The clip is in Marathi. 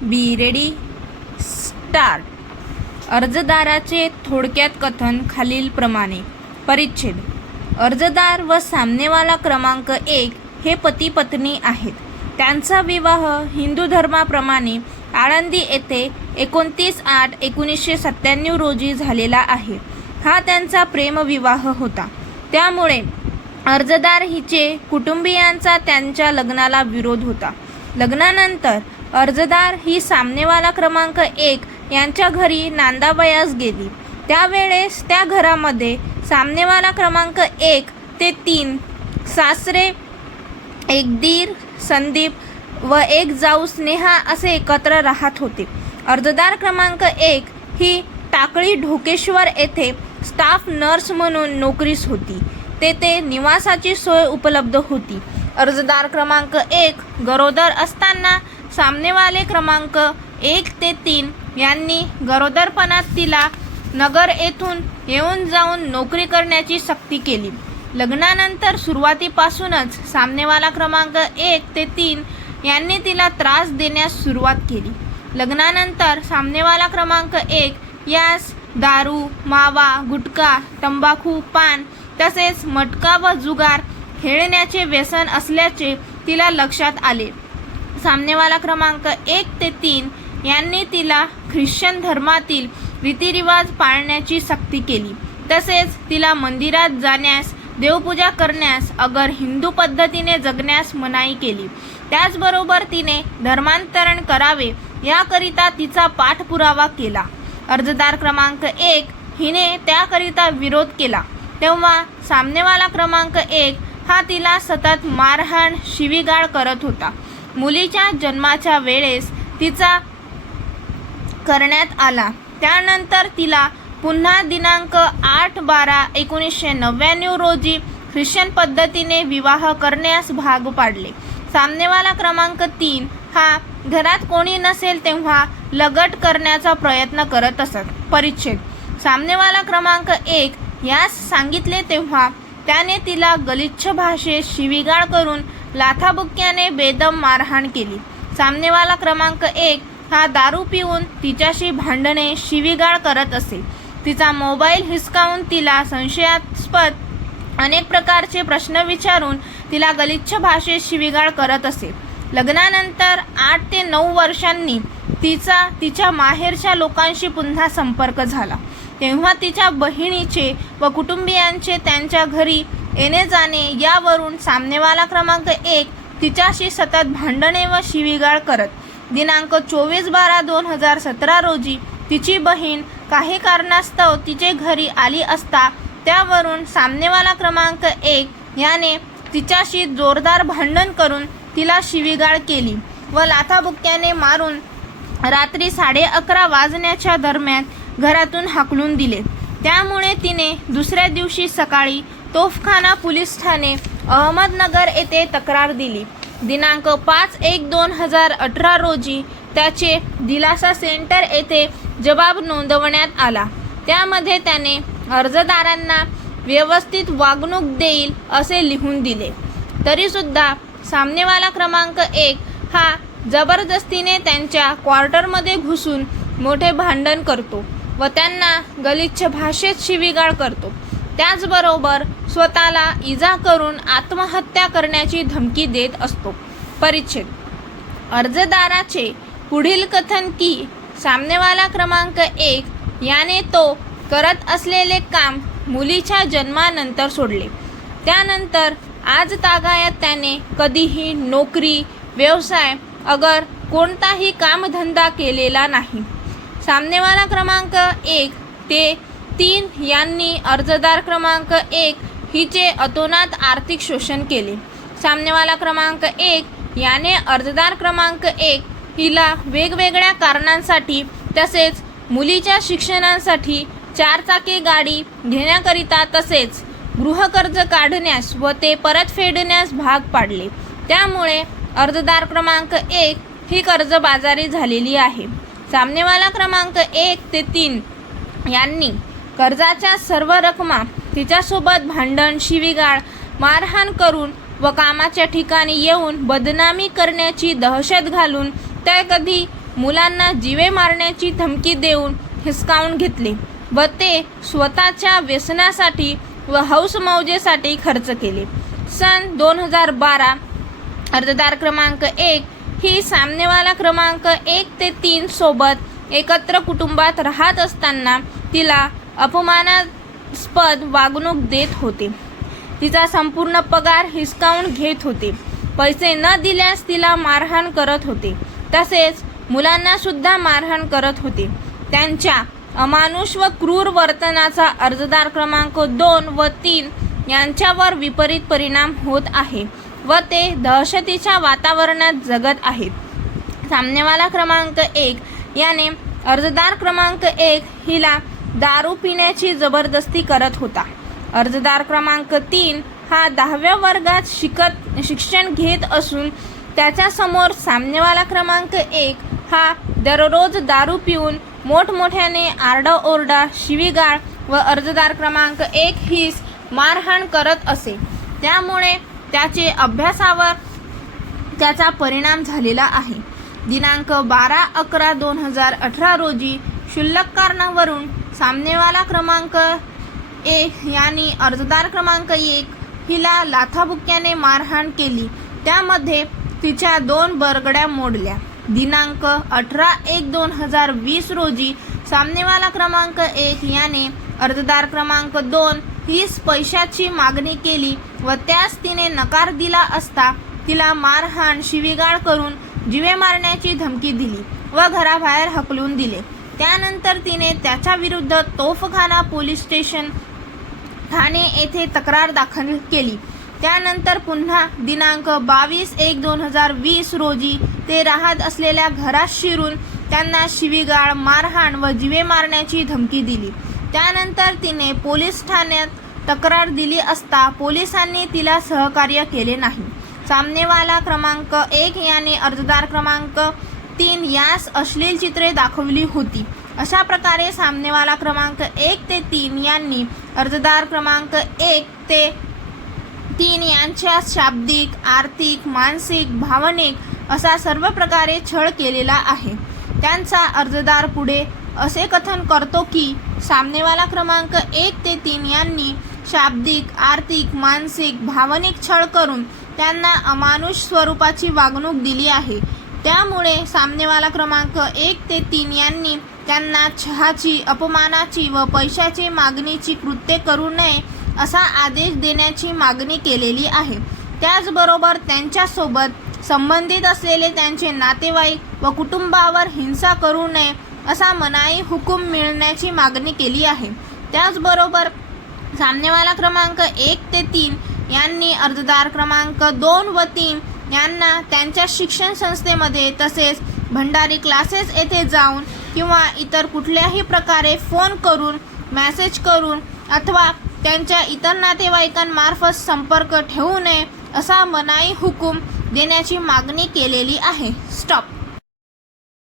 Be ready start. अर्जदाराचे थोडक्यात कथन खालीलप्रमाणे. परिच्छेद. अर्जदार व सामनेवाला क्रमांक 1 हे पती पत्नी आहेत. त्यांचा विवाह हिंदू धर्माप्रमाणे आळंदी येथे 29/8/1997 रोजी झालेला आहे. हा त्यांचा प्रेमविवाह होता. त्यामुळे अर्जदार हिचे कुटुंबियांचा त्यांच्या लग्नाला विरोध होता. लग्नानंतर अर्जदार ही सामनेवाला क्रमांक 1 यांच्या घरी नांदावयास गेली. त्यावेळेस त्या घरामध्ये सामनेवाला क्रमांक 1 ते 3 सासरे, एक दीर संदीप व एक जाऊ स्नेहा असे एकत्र राहत होते. अर्जदार क्रमांक 1 ही टाकळी ढोकेश्वर येथे स्टाफ नर्स म्हणून नोकरीस होती. तेथे निवासाची सोय उपलब्ध होती. अर्जदार क्रमांक 1 गरोदर असताना सामनेवाले क्रमांक 1 ते 3 यांनी गरोदरपणात तिला नगर येथून येऊन जाऊन नोकरी करण्याची सक्ती केली. लग्नानंतर सुरुवातीपासूनच सामनेवाला क्रमांक 1 ते 3 यांनी तिला त्रास देण्यास सुरुवात केली. लग्नानंतर सामनेवाला क्रमांक 1 यास दारू, मावा, गुटखा, तंबाखू, पान तसेच मटका व जुगार खेळण्याचे व्यसन असल्याचे तिला लक्षात आले. सामनेवाला क्रमांक 1 ते 3 यांनी तिला ख्रिश्चन धर्मातील रीतिरिवाज पाळण्याची सक्ती केली. तसेच तिला मंदिरात जाण्यास, देवपूजा करण्यास, अगर हिंदू पद्धतीने जगण्यास मनाई केली. त्याचबरोबर तिने धर्मांतरण करावे याकरिता तिचा पाठपुरावा केला. अर्जदार क्रमांक 1 हिने त्याकरिता विरोध केला. तेव्हा सामनेवाला क्रमांक 1 हा तिला सतत मारहाण, शिवीगाळ करत होता. मुलीच्या जन्माच्या वेळेस तिचा करण्यात आला. त्यानंतर तिला पुन्हा दिनांक 8/12/1999 रोजी ख्रिश्चन पद्धतीने विवाह करण्यास भाग पाडले. सामनेवाला क्रमांक 3 हा घरात कोणी नसेल तेव्हा लगट करण्याचा प्रयत्न करत असत. परिच्छेद. सामनेवाला क्रमांक 1 यास सांगितले तेव्हा त्याने तिला गलिच्छ भाषेत शिवीगाळ करून लाथाबुक्क्याने बेदम मारहाण केली. सामनेवाला क्रमांक 1 हा दारू पिऊन तिच्याशी भांडणे, शिवीगाळ करत असे. तिचा मोबाईल हिसकावून तिला संशयास्पद अनेक प्रकारचे प्रश्न विचारून तिला गलिच्छ भाषेत शिवीगाळ करत असे. लग्नानंतर 8 ते 9 वर्षांनी तिच्या माहेरच्या लोकांशी पुन्हा संपर्क झाला. तेव्हा तिच्या बहिणीचे व कुटुंबियांचे त्यांच्या घरी येणे जाणे यावरून सामनेवाला क्रमांक 1 तिच्याशी सतत भांडणे व शिवीगाळ करत. दिनांक 24/12/2017 रोजी तिची बहीण काही कारणास्तव तिचे घरी आली असता त्यावरून सामनेवाला क्रमांक 1 याने तिच्याशी जोरदार भांडण करून तिला शिवीगाळ केली व लाथाबुक्क्याने मारून रात्री 11:30 वाजण्याच्या दरम्यान घरातून हाकलून दिले. त्यामुळे तिने दुसऱ्या दिवशी सकाळी तोफखाना पोलीस ठाणे अहमदनगर येथे तक्रार दिली. दिनांक 5/1/2018 रोजी त्याचे दिलासा सेंटर येथे जबाब नोंदवण्यात आला. त्यामध्ये त्याने अर्जदारांना व्यवस्थित वागणूक देईल असे लिहून दिले. तरीसुद्धा सामनेवाला क्रमांक 1 हा जबरदस्तीने त्यांच्या क्वार्टरमध्ये घुसून मोठे भांडण करतो व त्यांना गलिच्छ भाषेत शिवीगाळ करतो. त्याचबरोबर स्वतःला इजा करून आत्महत्या करण्याची धमकी देत असतो. परिच्छेद. अर्जदाराचे पुढील कथन की सामनेवाला क्रमांक 1 याने तो करत असलेले काम मुलीच्या जन्मानंतर सोडले. त्यानंतर आज तागायत त्याने कधीही नोकरी, व्यवसाय अगर कोणताही कामधंदा केलेला नाही. सामनेवाला क्रमांक 1 ते 3 यांनी अर्जदार क्रमांक 1 हिचे अतोनात आर्थिक शोषण केले. सामनेवाला क्रमांक 1 याने अर्जदार क्रमांक 1 हिला वेगवेगळ्या कारणांसाठी तसेच मुलीच्या शिक्षणासाठी 4 चाकी गाडी घेण्याकरिता तसेच गृहकर्ज काढण्यास व ते परत फेडण्यास भाग पाडले. त्यामुळे अर्जदार क्रमांक 1 ही कर्जबाजारी झालेली आहे. सामनेवाला क्रमांक 1 ते 3 यांनी कर्जाच्या सर्व रकमा तिच्यासोबत भांडण, शिवीगाळ, मारहाण करून व कामाच्या ठिकाणी येऊन बदनामी करण्याची दहशत घालून त्या कधी मुलांना जीवे मारण्याची धमकी देऊन हिसकावून घेतले व ते स्वतःच्या व्यसनासाठी व हौसमौजेसाठी खर्च केले. सन 2012 अर्जदार क्रमांक 1 ही सामनेवाला क्रमांक 1 ते 3 सोबत एकत्र कुटुंबात राहत असताना तिला अपमानास्पद वागणूक देत होते. तिचा संपूर्ण पगार हिसकावून घेत होते. पैसे न दिल्यास तिला मारहाण करत होते. तसेच मुलांना सुद्धा मारहाण करत होते. त्यांच्या अमानुष व क्रूर वर्तनाचा अर्जदार क्रमांक 2 व 3 यांच्यावर विपरीत परिणाम होत आहे व ते दहशतीच्या वातावरणात जगत आहेत. सामनेवाला क्रमांक 1 याने अर्जदार क्रमांक 1 हिला दारू पिण्याची जबरदस्ती करत होता. अर्जदार क्रमांक 3 हा 10व्या वर्गात शिक्षण घेत असून त्याच्यासमोर सामनेवाला क्रमांक 1 हा दररोज दारू पिऊन मोठमोठ्याने आरडाओरडा, शिवीगाळ व अर्जदार क्रमांक 1 हीच मारहाण करत असे. त्यामुळे त्याचे अभ्यासावर त्याचा परिणाम झालेला आहे. दिनांक 12/11/2018 रोजी क्षुल्लक कारणावरून सामनेवाला क्रमांक 1 यांनी अर्जदार क्रमांक 1 हिला लाथाबुक्क्याने मारहाण केली. त्यामध्ये तिच्या 2 बरगड्या मोडल्या. दिनांक 18/1/2020 रोजी सामनेवाला क्रमांक 1 याने अर्जदार क्रमांक 2 हीच पैशाची मागणी केली व त्यास तिने नकार दिला असता तिला मारहाण, शिवीगाळ करून जीवे मारण्याची धमकी दिली व घराबाहेर हकलून दिले. त्यानंतर तिने त्याच्याविरुद्ध तोफखाना पोलीस स्टेशन ठाणे येथे तक्रार दाखल केली. त्यानंतर पुन्हा दिनांक 22/1/2020 रोजी ते राहत असलेल्या घरात शिरून त्यांना शिवीगाळ, मारहाण व जीवे मारण्याची धमकी दिली. त्यानंतर तिने पोलीस ठाण्यात तक्रार दिली असता पोलिसांनी तिला सहकार्य केले नाही. सामनेवाला क्रमांक 1 याने अर्जदार क्रमांक 3 यास अश्लील चित्रे दाखवली होती. अशा प्रकारे सामनेवाला क्रमांक 1 ते 3 यांनी अर्जदार क्रमांक 1 ते 3 यांच्या शाब्दिक, आर्थिक, मानसिक, भावनिक असा सर्व प्रकारे छळ केलेला आहे. त्यांचा अर्जदार पुढे असे कथन करतो की सामनेवाला क्रमांक 1 ते 3 यांनी शाब्दिक, आर्थिक, मानसिक, भावनिक छळ करून त्यांना अमानुष स्वरूपाची वागणूक दिली आहे. त्यामुळे सामनेवाला क्रमांक 1 ते 3 यांनी त्यांना छळाची, अपमानाची व पैशाची मागणीची कृत्ये करू नये असा आदेश देण्याची मागणी केलेली आहे. त्याचबरोबर त्यांच्यासोबत संबंधित असलेले त्यांचे नातेवाईक व कुटुंबावर हिंसा करू नये असा मनाई हुकूम मिळण्याची मागणी केली आहे. त्याचबरोबर सामनेवाला क्रमांक 1 ते 3 यांनी अर्जदार क्रमांक 2 व 3 यांना त्यांच्या शिक्षण संस्थेमध्ये तसेच भंडारी क्लासेस येथे जाऊन किंवा इतर कुठल्याही प्रकारे फोन करून, मेसेज करून अथवा त्यांच्या इतर नातेवाईकांमार्फत संपर्क ठेवू नये असा मनाई हुकूम देण्याची मागणी केलेली आहे. स्टॉप.